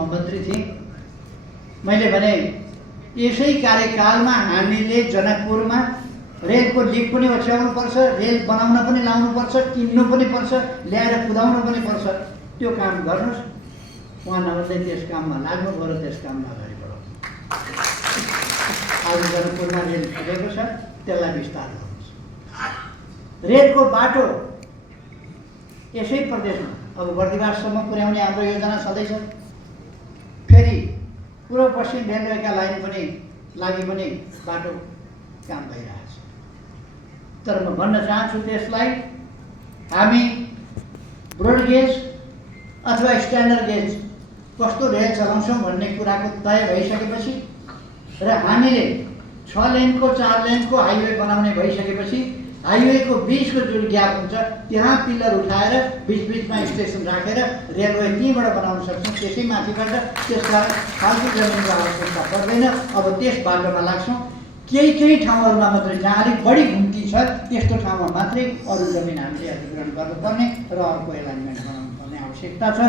म मन्त्री थिएँ। मैले भने यसै कार्यकालमा हामीले जनकपुरमा रेलको लिक पनि ओछ्याउनु पर्छ, रेल बनाउन पनि लाउनु पर्छ, किन्नु पनि पर्छ, ल्याएर कुदाउनु पनि पर्छ। त्यो काम गर्नुहोस्। उहाँ नभन्दै त्यस काममा लाग्नुभयो र त्यस काममा अगाडि बढाउनु। आज जनकपुरमा रेल पुगेको छ, त्यसलाई विस्तार गर्नुहोस्। रेलको बाटो यसै प्रदेशमा अब बर्दिवाससम्म पुर्याउने हाम्रो योजना छँदैछ। फेरि पूर्व पश्चिम रेलवेका लागि पनि बाटो काम भइरहेछ। तर म भन्न चाहन्छु त्यसलाई हामी ब्रोडगेज अथवा स्ट्यान्डर्ड गेज कस्तो रेल चलाउँछौँ भन्ने कुराको तय भइसकेपछि र हामीले 6 लेनको 4 लेनको हाइवे बनाउने भइसकेपछि हाइवेको बिचको जुन ग्याप हुन्छ त्यहाँ पिलर उठाएर बिचबिचमा स्टेसन राखेर रेलवे त्यहीँबाट बनाउन सक्छौँ। त्यसै माथिबाट त्यसकारण फाल्तु जमिनको आवश्यकता पर्दैन। अब त्यस बाटोमा लाग्छौँ। केही ठाउँहरूमा मात्रै जहाँ अलिक बढी घुम्ती छ त्यस्तो ठाउँमा मात्रै अरू जमिन हामीले अधिग्रहण गर्नुपर्ने र अर्को एलाइनमेन्ट बनाउनु पर्ने आवश्यकता छ।